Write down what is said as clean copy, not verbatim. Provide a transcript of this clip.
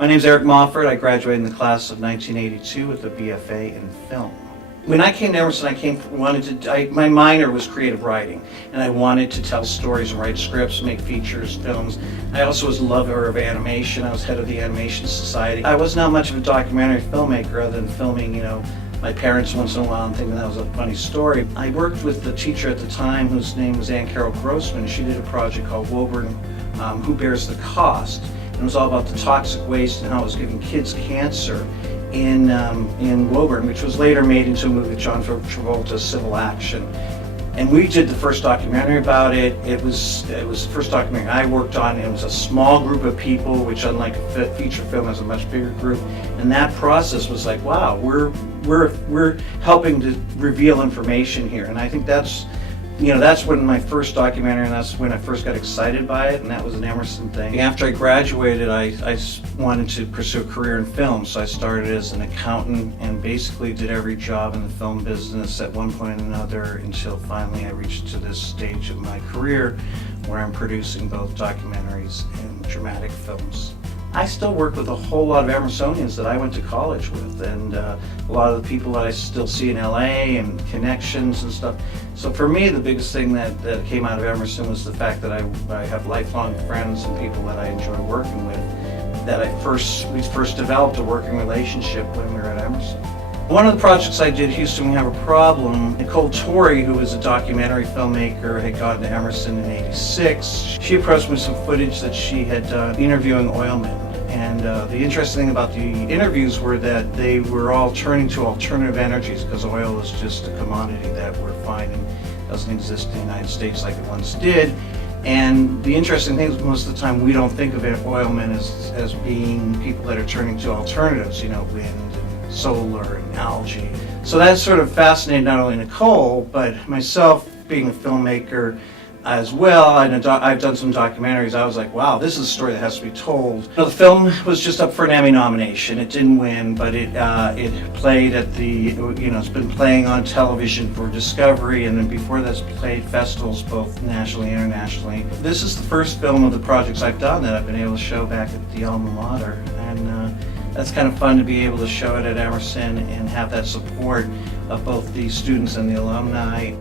My name's Eric Mofford. I graduated in the class of 1982 with a BFA in film. When I came to Emerson, my minor was creative writing, and I wanted to tell stories and write scripts, make features, films. I also was a lover of animation. I was head of the Animation Society. I was not much of a documentary filmmaker other than filming, my parents once in a while and thinking that was a funny story. I worked with the teacher at the time whose name was Ann Carol Grossman. She did a project called Woburn, Who Bears the Cost? And it was all about the toxic waste and how it was giving kids cancer in Woburn, which was later made into a movie with John Travolta's Civil Action. And we did the first documentary about it. It was the first documentary I worked on. It was a small group of people, which unlike a feature film is a much bigger group. And that process was like, wow, we're helping to reveal information here. And I think that's when my first documentary, and that's when I first got excited by it, and that was an Emerson thing. After I graduated, I wanted to pursue a career in film, so I started as an accountant and basically did every job in the film business at one point or another until finally I reached to this stage of my career where I'm producing both documentaries and dramatic films. I still work with a whole lot of Emersonians that I went to college with, and a lot of the people that I still see in LA and connections and stuff. So for me, the biggest thing that came out of Emerson was the fact that I have lifelong friends and people that I enjoy working with, that we first developed a working relationship when we were at Emerson. One of the projects I did, Houston, We Have a Problem, Nicole Torrey, who was a documentary filmmaker, had gone to Emerson in '86. She approached me with some footage that she had done interviewing oilmen. And the interesting thing about the interviews were that they were all turning to alternative energies because oil is just a commodity that we're finding doesn't exist in the United States like it once did. And the interesting thing is most of the time we don't think of oilmen as being people that are turning to alternatives, wind and solar and algae. So that sort of fascinated not only Nicole, but myself being a filmmaker as well, and I've done some documentaries. I was like, wow, this is a story that has to be told. The film was just up for an Emmy nomination. It didn't win, but it played at it's been playing on television for Discovery, and then before that's played festivals both nationally and internationally. This is the first film of the projects I've done that I've been able to show back at the alma mater, and that's kind of fun to be able to show it at Emerson and have that support of both the students and the alumni.